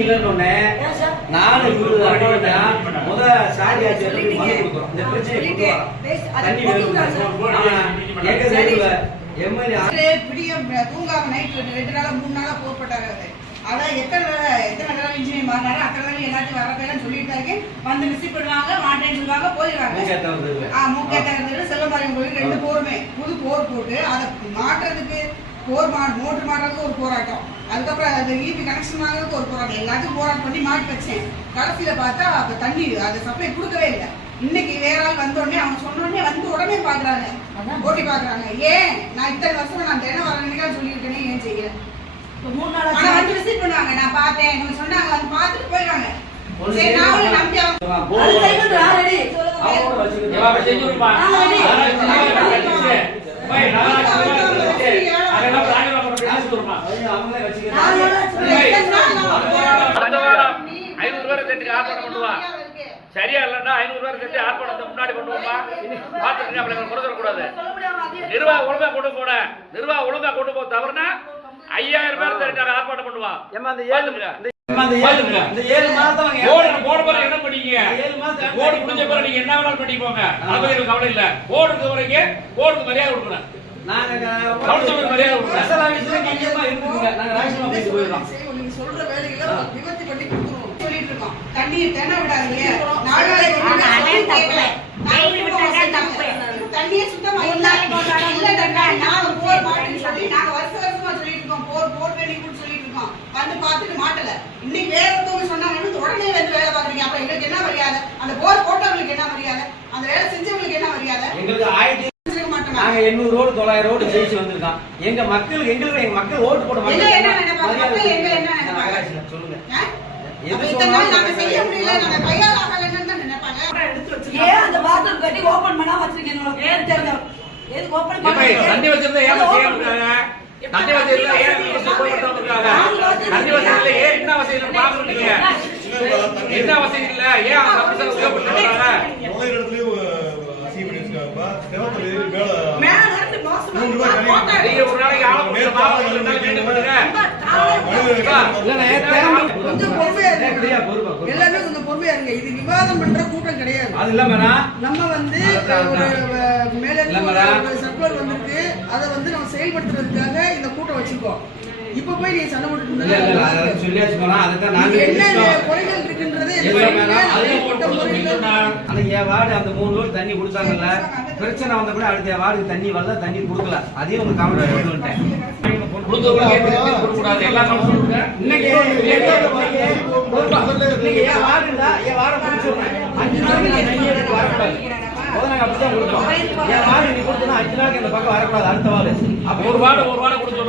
இல்லைன்னு நானும் முத சாரி ஆச்சு மனு கொடுக்குறோம். இந்த பிரச்சனை தண்ணி தூங்காம நைட் 2 நாளா 3 நாளா போராட்டாங்க. அதான் எத்தனை தடவை இன்ஜினியர் மாறினாரு அத்தனை தடவை எல்லாத்தையும் வரப்பேன்னு சொல்லிட்டு தான் இருக்கேன். வந்து விசிட் பண்ணுவாங்க, மாட்டேன்னு சொல்லுவாங்க, போயிடுவாங்க. மூக்கேத்தாங்க செல்லம்பாளையம் கோயில் 2 போருமே புது போர் போட்டு அதை மாட்டுறதுக்கு மோட்டர் மாட்டுறதுக்கு ஒரு போராட்டம், அதுக்கப்புறம் அது ஈபி கனெக்ஷன் வாங்குறதுக்கு ஒரு போராட்டம், எல்லாத்தையும் போராட்டம் பண்ணி மாட்டி வச்சேன். கடைசியில பார்த்தா அப்ப தண்ணி அது சப்ளை கொடுக்கவே இல்லை. இன்னைக்கு வேற ஆள் வந்தோடனே அவங்க சொன்னோடனே வந்து உடனே பாக்குறாங்க, ஓட்டி பாக்குறாங்க. ஏன் நான் இத்தனை வருஷம் நான் தினம் வரேன்னு சொல்லியிருக்கேனே, ஏன் செய்யறேன்? 3 நாள் வந்து விசிட் பண்ணுவாங்க, நான் பார்த்தேன் இவங்க சொன்னாங்க, வந்து பார்த்துட்டு போயிடுவாங்க. சரி நான் நம்பி சரியா இல்லன்னா 500 பேர் கட்டி ஆர்ப்பாட்டத்தை முன்னாடி கொண்டு போமா பாத்துட்டு அப்படி கொடுத்துடக்கூடாது. நிர்வாகம் ஒழுங்கா கொண்டு போன நிர்வாகம் ஒழுங்கா கொண்டு போக தவறுனா 5000 பேர் தெரிஞ்சாங்க ஆர்ப்பாட்டம் பண்ணுவான். இந்த 7 மாசம் என்ன பண்ணீங்க? ஓடு முடிஞ்ச பிறகு நீங்க என்ன வேணாலும் பண்ணி போங்க, அதை பத்தி கவலை இல்ல. ஓடுக்கு வரைக்கும் ஓடுக்கு மரியாதை கொடுக்கணும். சொல்ற வேலைகளை விபத்து பண்ணி சொல்லிட்டு இருக்கோம். தண்ணி தென்ன விடாதீங்க, தண்ணியே சுத்தமா இல்ல. நான் போர் மாட்டேன்னு சொல்லி நாங்க வருஷமா சொல்லிட்டு இருக்கோம், போர் வேண்டி கூட சொல்லிட்டு இருக்கோம். வந்து பார்த்துட்டு மாட்டல. இன்னைக்கு வேற ஒருத்தவங்க சொன்னாங்கன்னு உடனே வந்து வேலை பாக்குறீங்க. அப்ப எங்களுக்கு என்ன மரியாதை? அந்த போர் போட்டவங்களுக்கு என்ன மரியாதை? அந்த வேலை செஞ்சவங்களுக்கு என்ன மரியாதை? எங்களுக்கு நாங்க 800 ரோடு 900 ரோடு ஜெயிச்சு வந்திருக்கோம். எங்க மக்கள் எங்க மக்கள் ஓட்டு போட மாட்டாங்க. சொல்லுங்க, நாங்க செய்ய முடியல, நாங்க கையால் ஆகலன்னு தான் நினைப்பாங்க. ஏன் அந்த பாத்ரூம் கட்டி ஓபன் பண்ணாம வச்சிருக்கீங்க? ஏன் தெரியும் எதுக்கு ஓபன் பண்ணீங்க? தண்ணி வச்சிருந்தா ஏன் செய்ய முடியாது? தண்ணி வச்சிருந்தா ஏன் போராட்டம் இருக்காங்க? தண்ணி வச்சிருந்தா ஏன் என்ன வசதி பாக்குறீங்க? என்ன வசதி இல்ல, ஏன் அந்த உபயோகப்படுத்துறாங்க? எல்லாமே கொஞ்சம் பொறுமையா இருங்க. இது விவாதம் பண்ற கூட்டம் கிடையாது. நம்ம வந்து மேல சர்க்குலர் வந்திருக்கு, அதை வந்து நம்ம செயல்படுத்துறதுக்காக இந்த கூட்டம் வச்சிருக்கோம். இப்ப போய் நீங்க சண்டை போட்டு என்ன குறைகள் இருக்குன்றது அந்த 3 ரோடு தண்ணி கொடுத்தாங்கல்ல, பிரச்சனை வந்த கூட அடுத்த வார்டுக்கு தண்ணி வரல, தண்ணி கொடுக்கல. அதையும் உங்க கவனம் ஒரு வார்டு கொடுத்து